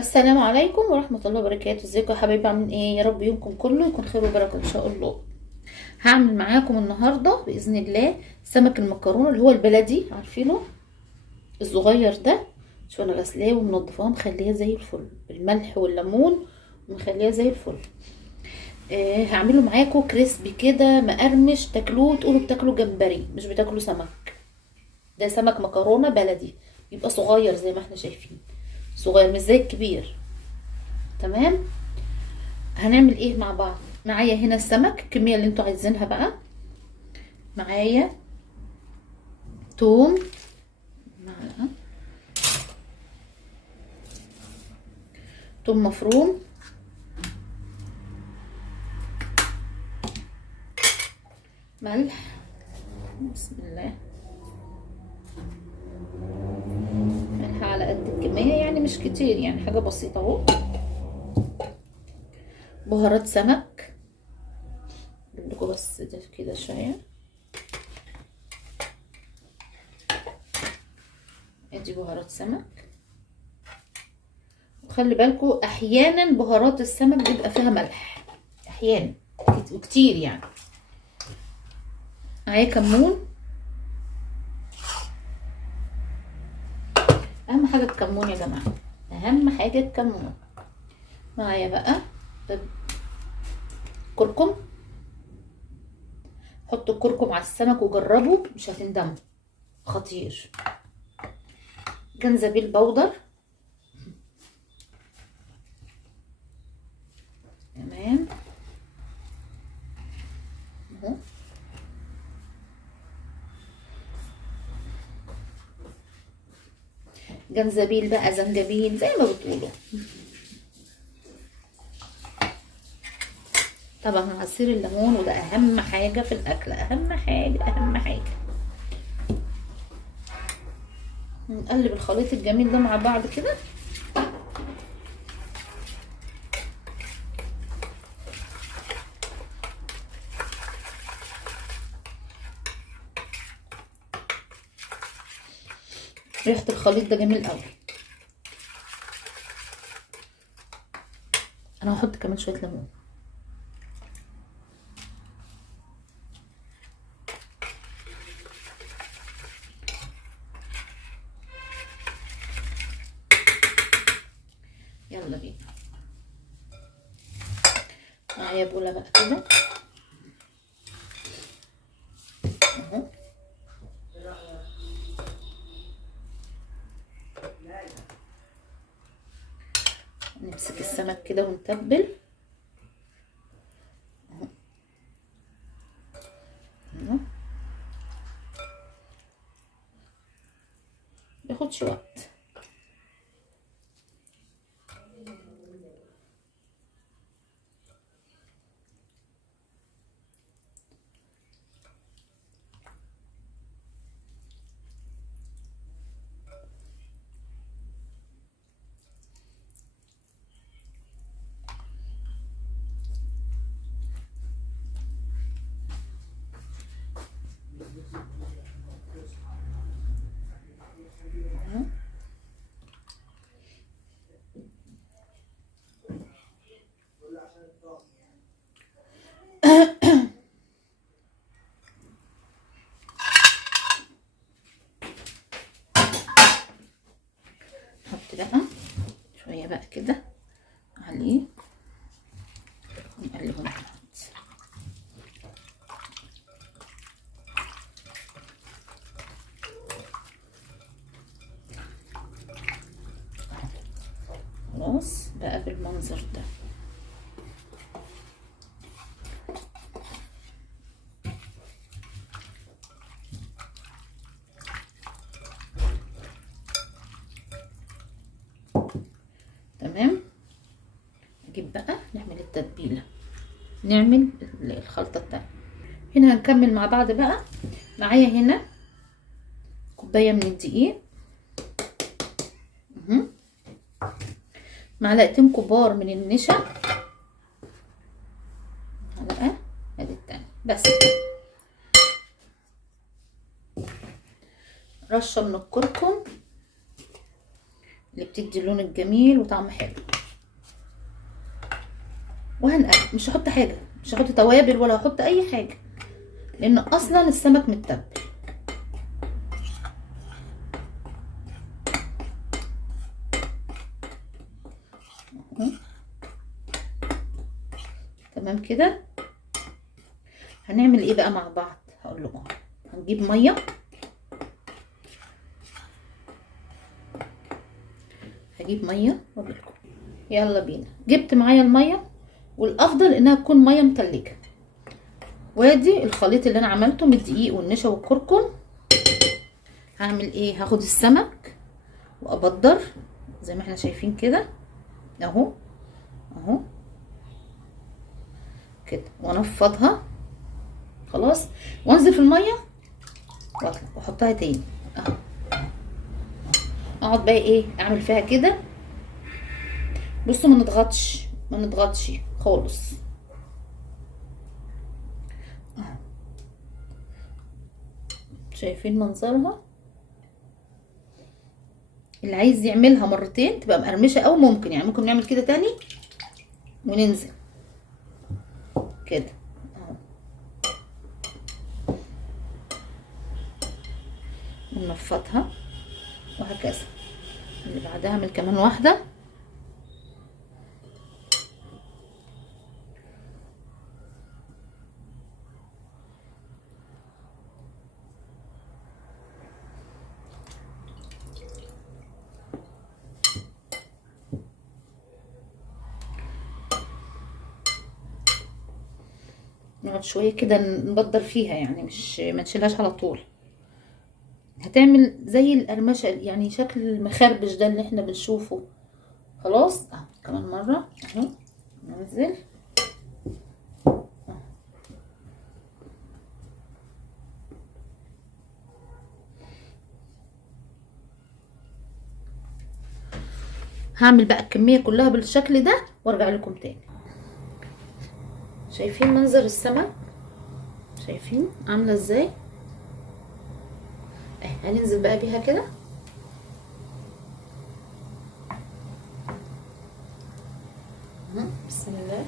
السلام عليكم ورحمة الله وبركاته. ازيكم يا حبايبي؟ عاملين ايه؟ يا رب يومكم كله يكون خير وبركة ان شاء الله. هعمل معاكم النهاردة بإذن الله سمك المكرونة اللي هو البلدي، عارفينه الصغير ده. شو انا غسلاه ومنضفاه مخليه زي الفل بالملح والليمون ومخليه زي الفل. هعمله معاكم كريسبي كده مقرمش، تاكلوه تقولوا بتاكلوا جمبري مش بتاكلوا سمك. ده سمك مكرونة بلدي، يبقى صغير زي ما احنا شايفين، صغير مش زي الكبير. تمام. هنعمل ايه مع بعض؟ معايا هنا السمك الكميه اللي انتوا عايزينها بقى. معايا توم، معلقه توم مفروم، ملح، بسم الله، ملح على قد الكميه يعني مش كتير، يعني حاجه بسيطه اهو. بهارات سمك اجيب لكم بس ده كده شويه. ادي بهارات سمك، وخلي بالكم احيانا بهارات السمك بيبقى فيها ملح احيانا وكتير يعني. معايا كمون، اهم حاجه الكمون يا جماعه، اهم حاجه الكمون. معايا بقى كركم، حطوا الكركم على السمك وجربوا مش هتندموا، خطير. جنزبيل بودر، تمام اهو. جنزبيل بقى زنجبيل زي ما بتقولوا. طبعا عصير الليمون، وده اهم حاجه في الاكل، اهم حاجه اهم حاجه. نقلب الخليط الجميل ده مع بعض كده. ريحه الخليط ده جميل قوي. انا هحط كمان شويه ليمون. يلا بينا. معايا بوله بقى كده اهو. نمسك السمك كده ونتبل اهو، مياخدش وقت. نحط بقى شويه بقى كده عليه ونقلبهم مع بعض. خلاص بقى بالمنظر ده. تمام. نجيب بقى نعمل التتبيله، نعمل الخلطه التانية. هنا هنكمل مع بعض بقى. معايا هنا كوبايه من الدقيق، معلقتين كبار من النشا، معلقه ادي التانية بس، رشه من الكركم، اللي بتدي اللون الجميل وطعم حلو. وهنقلب، مش هحط حاجه، مش هحط توابل ولا هحط اي حاجه، لان اصلا السمك متبل. تمام كده. هنعمل ايه بقى مع بعض؟ هقول لكم. هنجيب ميه، هجيب ميه واقول لكم. يلا بينا. جبت معايا الميه، والافضل انها تكون ميه متلجه. وادي الخليط اللي انا عملته من الدقيق والنشا والكركم. هعمل ايه؟ هاخد السمك وابدر زي ما احنا شايفين كده اهو اهو كده، وانفضها خلاص، وانزل في الميه واطلع واحطها تاني اهو. اقعد بقى ايه اعمل فيها كده. بصوا، ما نضغطش خالص اهو. شايفين منظرها؟ اللي عايز يعملها مرتين تبقى مقرمشه، او ممكن يعني ممكن نعمل كده تاني وننزل كده اهو، وننفضها وهكذا. اللي بعدها اعمل كمان واحده. نقعد شويه كده نبدر فيها، يعني مش ما نشيلهاش على طول. هتعمل زي القرمشه، يعني شكل المخربش ده اللي احنا بنشوفه. خلاص اهو. كمان مره اهو، ننزل هعمل بقى الكميه كلها بالشكل ده وارجع لكم تاني. شايفين منظر السمك؟ شايفين عامله ازاي؟ اهي هننزل بقى بيها كده. بسم الله.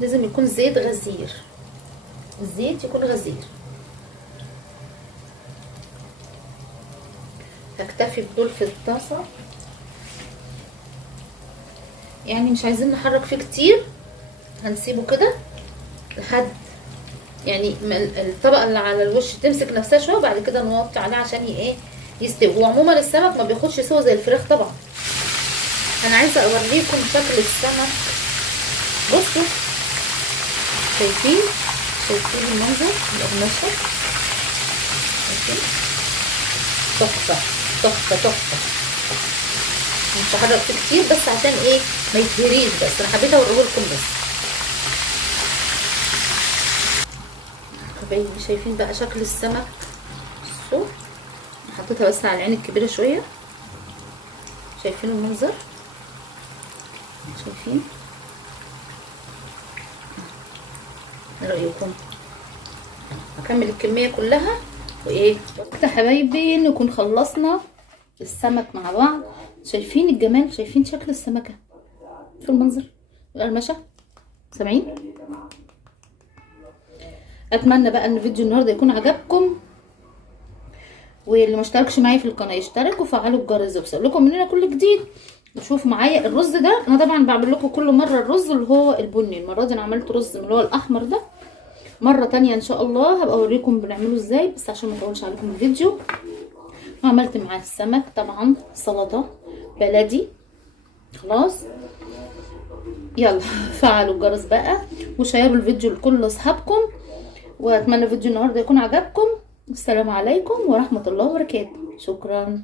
لازم يكون زيت غزير، الزيت يكون غزير. هكتفي بدول في الطاسه، يعني مش عايزين نحرك فيه كتير. هنسيبه كده لحد يعني الطبقه اللي على الوش تمسك نفسها شويه، وبعد كده نوطي عليه عشان ايه يستوي. وعموما السمك ما بياخدش سوا زي الفراخ طبعا. انا عايزه اوريكم شكل السمك. بصوا، شايفين المنظر القرمشه؟ تحفه تحفه تحفه. مش هحرك فيه كتير بس عشان ايه ما يتهريش، بس انا حبيت اوريه لكم بس. حبايبي شايفين بقى شكل السمك؟ بصوا، حطيتها بس على العين الكبيره شويه. شايفين المنظر؟ شايفين؟ ايه رايكم؟ هكمل الكميه كلها وايه كده حبايبي نكون خلصنا السمك مع بعض. شايفين الجمال؟ شايفين شكل السمكه في المنظر القرمشه؟ سامعين؟ اتمنى بقى ان فيديو النهارده يكون عجبكم، واللي مشتركش معايا في القناه يشترك وفعلوا الجرس يوصل لكم مننا كل جديد. وشوفوا معايا الرز ده، انا طبعا بعمل لكم كل مره الرز اللي هو البني. المره دي انا عملت رز من اللي هو الاحمر ده. مره تانية ان شاء الله هبقى اوريكم بنعمله ازاي، بس عشان ما اطولش عليكم الفيديو. وعملت معاه السمك طبعا، سلطه بلدي. خلاص يلا فعلوا الجرس بقى وشيروا الفيديو لكل اصحابكم، واتمنى فيديو النهارده يكون عجبكم. السلام عليكم ورحمه الله وبركاته. شكرا.